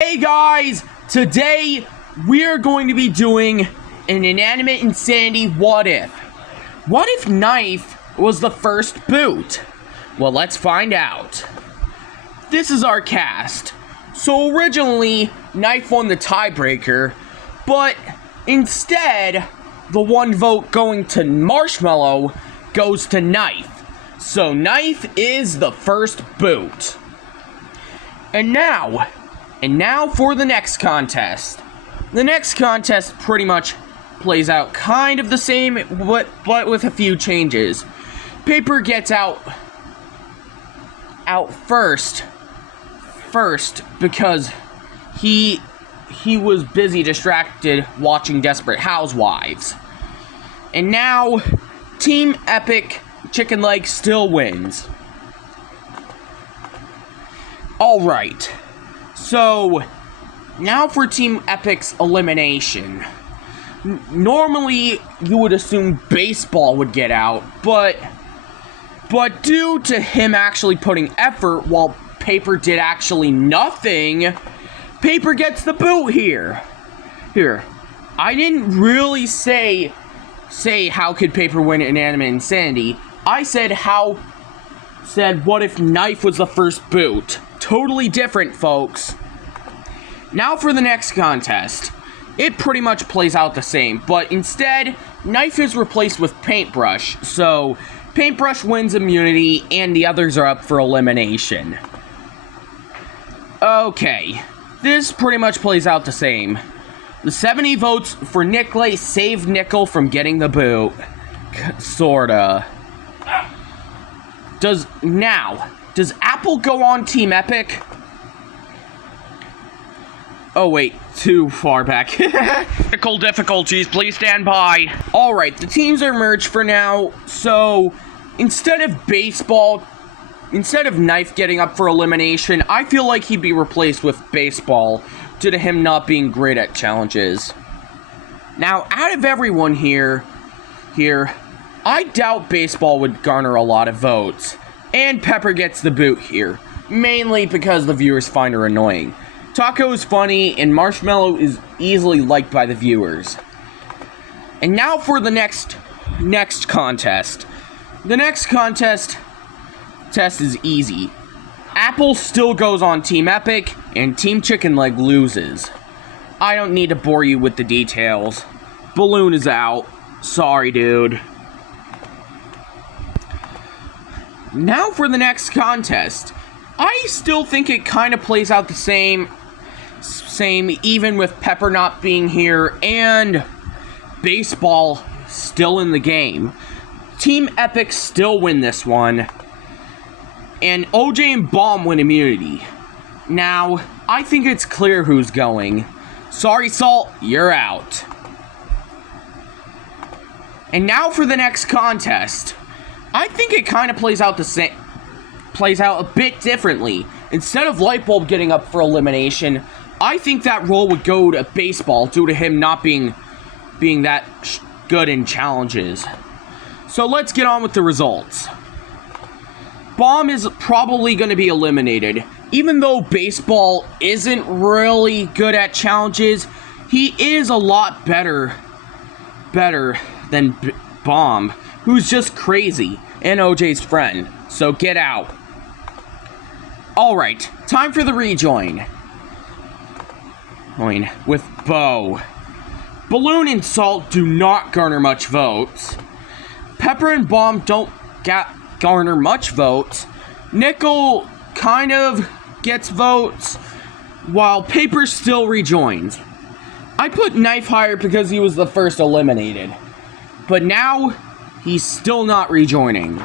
Hey guys, today we're going to be doing an Inanimate Insanity What If. What if Knife was the first boot? Well, let's find out. This is our cast. So originally, Knife won the tiebreaker, but instead, the one vote going to Marshmallow goes to Knife. So Knife is the first boot. And now for the next contest. The next contest pretty much plays out kind of the same, but with a few changes. Paper gets out first because he was busy distracted watching Desperate Housewives. And now Team Epic Chicken Leg still wins. Alright. So, now for Team Epic's elimination. Normally, you would assume Baseball would get out, but due to him actually putting effort while Paper did actually nothing, Paper gets the boot here. I didn't really say how could Paper win Inanimate Insanity. I said what if Knife was the first boot. Totally different, folks. Now for the next contest. It pretty much plays out the same, but instead, Knife is replaced with Paintbrush, so Paintbrush wins immunity, and the others are up for elimination. Okay, this pretty much plays out the same. The 70 votes for Nicklay saved Nickel from getting the boot. Sorta. Does Apple go on Team Epic? Oh wait, too far back. Technical difficulties, please stand by. Alright, the teams are merged for now, so instead of Knife getting up for elimination, I feel like he'd be replaced with Baseball due to him not being great at challenges. Now, out of everyone here, I doubt Baseball would garner a lot of votes. And Pepper gets the boot here, mainly because the viewers find her annoying. Taco is funny, and Marshmallow is easily liked by the viewers. And now for the next contest. The next contest is easy. Apple still goes on Team Epic, and Team Chicken Leg loses. I don't need to bore you with the details. Balloon is out. Sorry, dude. Now for the next contest. I still think it kind of plays out the same even with Pepper not being here and Baseball still in the game. Team Epic still win this one. And OJ and Bomb win immunity. Now, I think it's clear who's going. Sorry, Salt, you're out. And now for the next contest. I think it kind of plays out a bit differently. Instead of Lightbulb getting up for elimination, I think that role would go to Baseball due to him not being that good in challenges. So let's get on with the results. Bomb is probably going to be eliminated. Even though Baseball isn't really good at challenges, he is a lot better than Bomb, who's just crazy, and OJ's friend. So get out. Alright, time for the rejoin. With Bo. Balloon and Salt do not garner much votes. Pepper and Bomb don't garner much votes. Nickel kind of gets votes, while Paper still rejoins. I put Knife higher because he was the first eliminated. But now, he's still not rejoining.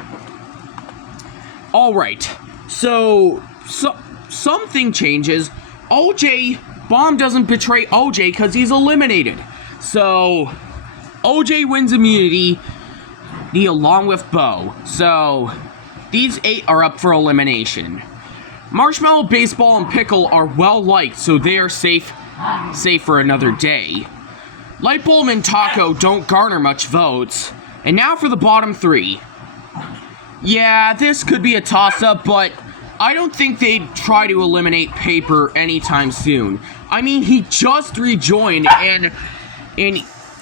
Alright, so something changes. Bomb doesn't betray OJ because he's eliminated. So, OJ wins immunity along with Bo. So, these 8 are up for elimination. Marshmallow, Baseball, and Pickle are well liked, so they are safe for another day. Lightbulb and Taco don't garner much votes. And now for the bottom 3. Yeah, this could be a toss-up, but I don't think they'd try to eliminate Paper anytime soon. I mean, he just rejoined, and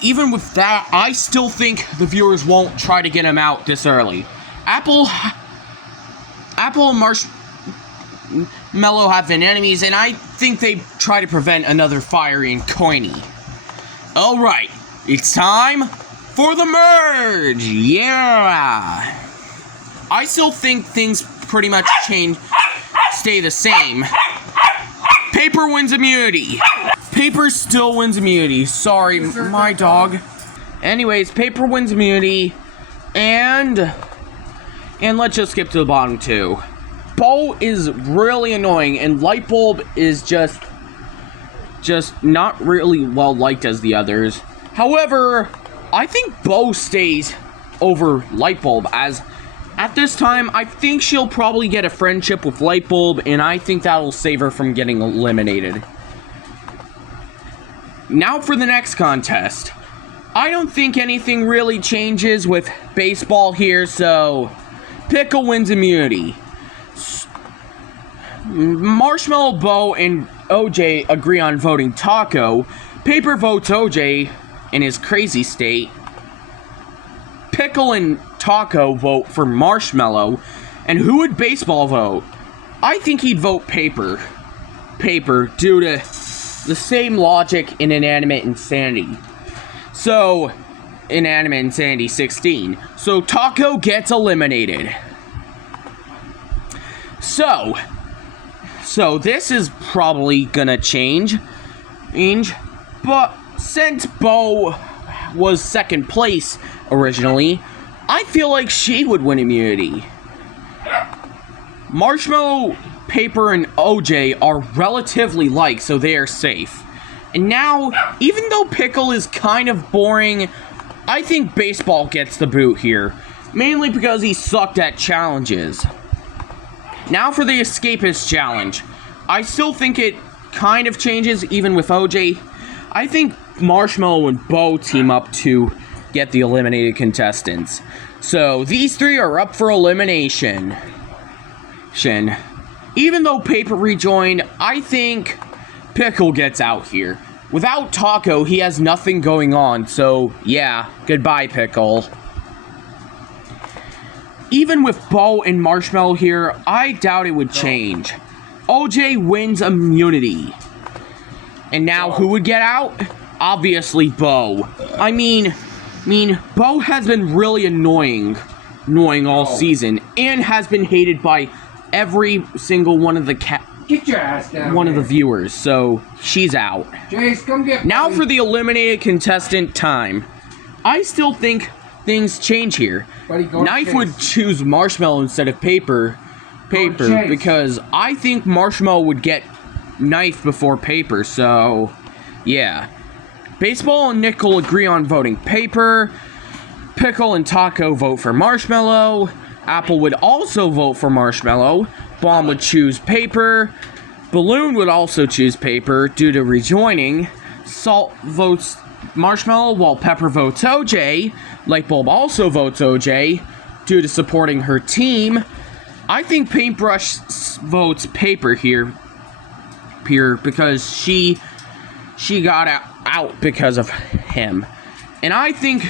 even with that, I still think the viewers won't try to get him out this early. Apple and Marshmello have been enemies, and I think they try to prevent another Fiery and Coiny. Alright, it's time for the merge! Yeah! I still think things pretty much stay the same. Paper wins immunity. Paper still wins immunity. Sorry, my dog. Anyways, Paper wins immunity, and let's just skip to the bottom two. Bo is really annoying, and Lightbulb is just not really well liked as the others. However, I think Bo stays over Lightbulb, as at this time, I think she'll probably get a friendship with Lightbulb, and I think that'll save her from getting eliminated. Now for the next contest. I don't think anything really changes with baseball here, so Pickle wins immunity. Marshmello, Bo, and OJ agree on voting Taco. Paper votes OJ in his crazy state. Pickle and Taco vote for Marshmello. And who would Baseball vote? I think he'd vote Paper. Paper, due to the same logic in Inanimate Insanity. So, Inanimate Insanity 16. So, Taco gets eliminated. So this is probably gonna change. But since Bo was second place originally, I feel like she would win immunity. Marshmello, Paper, and OJ are relatively like, so they are safe. And now, even though Pickle is kind of boring, I think Baseball gets the boot here. Mainly because he sucked at challenges. Now for the Escapist Challenge. I still think it kind of changes even with OJ. I think Marshmello and Bo team up to get the eliminated contestants. So these three are up for elimination. Even though Paper rejoined, I think Pickle gets out here. Without Taco, he has nothing going on, so yeah, goodbye, Pickle. Even with Bo and Marshmello here, I doubt it would change. OJ wins immunity. And now who would get out? Obviously Bo. I mean, Bo has been really annoying all season, and has been hated by every single one of the Get your ass down. One of the viewers, so she's out. Jace, come get Now for the eliminated contestant time. I still think things change here. Buddy, Knife Chase. would choose Marshmello instead of Paper, because I think Marshmello would get Knife before Paper, so yeah. Baseball and Nickel agree on voting Paper. Pickle and Taco vote for Marshmello. Apple would also vote for Marshmello. Bomb would choose Paper. Balloon would also choose Paper due to rejoining. Salt votes Marshmello, while Pepper votes OJ. Lightbulb also votes OJ due to supporting her team. I think Paintbrush votes Paper here because she got out because of him. And I think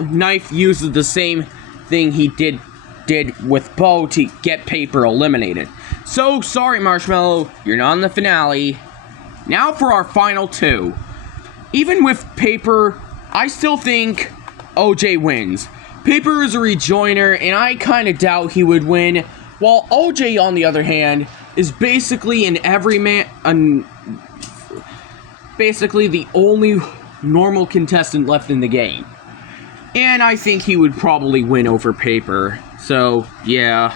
Knife uses the same thing he did with Bo to get Paper eliminated. So, sorry Marshmello, you're not in the finale. Now for our final two. Even with Paper, I still think OJ wins. Paper is a rejoiner, and I kind of doubt he would win, while OJ, on the other hand, is basically an everyman, basically the only normal contestant left in the game. And I think he would probably win over Paper. So, yeah.